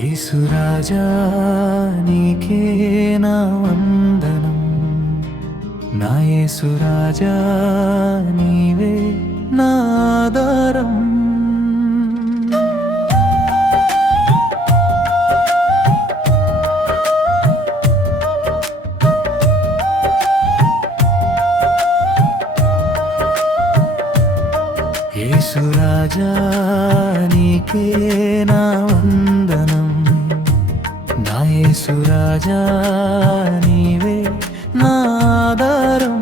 యేసురాజా నీకే నా వందనం, నా యేసురాజా నీవే నా ఆధారం. యేసురాజా నీకే నా వందనం, నా యేసురాజా నీవే నా ఆధారం.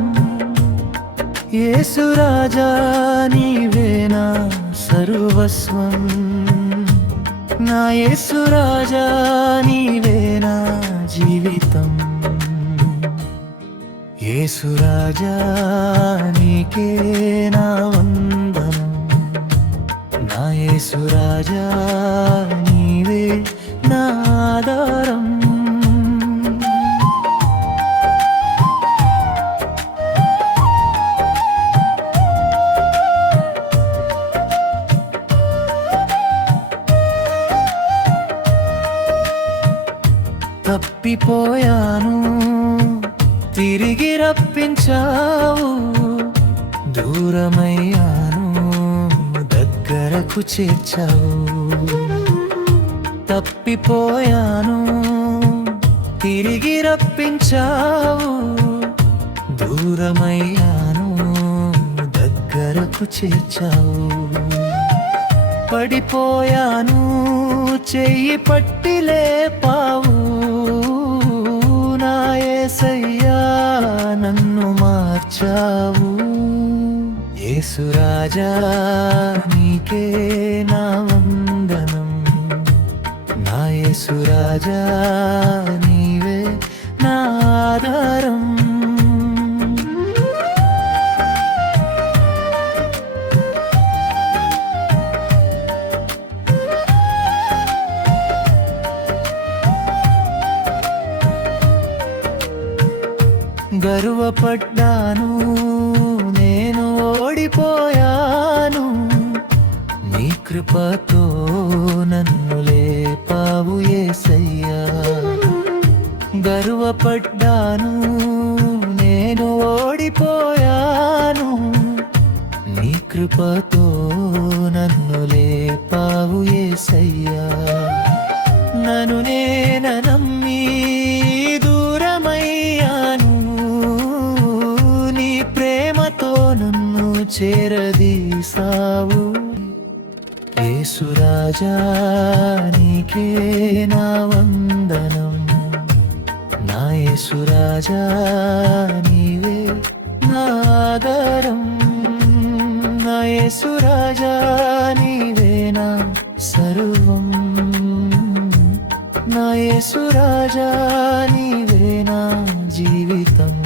యేసురాజా నీవే నా సర్వస్వం, నా యేసురాజా నీవే నా జీవితం. యేసురాజా నీకే నా వందనం, నా యేసురాజా నీవే నా ఆధారం. తప్పిపోయాను తిరిగి రప్పించావు, దూరమయ్యాను దగ్గరకు చేర్చావు. తప్పిపోయాను తిరిగి రప్పించావు, దూరమయ్యాను దగ్గరకు చేర్చావు. పడిపోయాను చెయ్యి పట్టి లేపావు, నా యేసయ్యా నన్ను మార్చావు. యేసురాజా నీకే నా వందనం, నా యేసురాజా నీవే నా ఆధారం. గర్వపడ్డాను నేను ఓడిపోయాను, నీ కృపతో నన్ను లేపావు యేసయ్యా. గర్వపడ్డాను నేను ఓడిపోయాను, నీ కృపతో నన్ను లేపావు యేసయ్యా. నన్ను నేను నమ్మి దూరమయ్యాను, నీ ప్రేమతో నన్ను చేరదీసావు. యేసురాజా నీకే నా వందనం, నా యేసురాజా నీవే నా ఆధారం. నా యేసురాజా నీవే నా సర్వం, నా యేసురాజా నీవే నా జీవితం.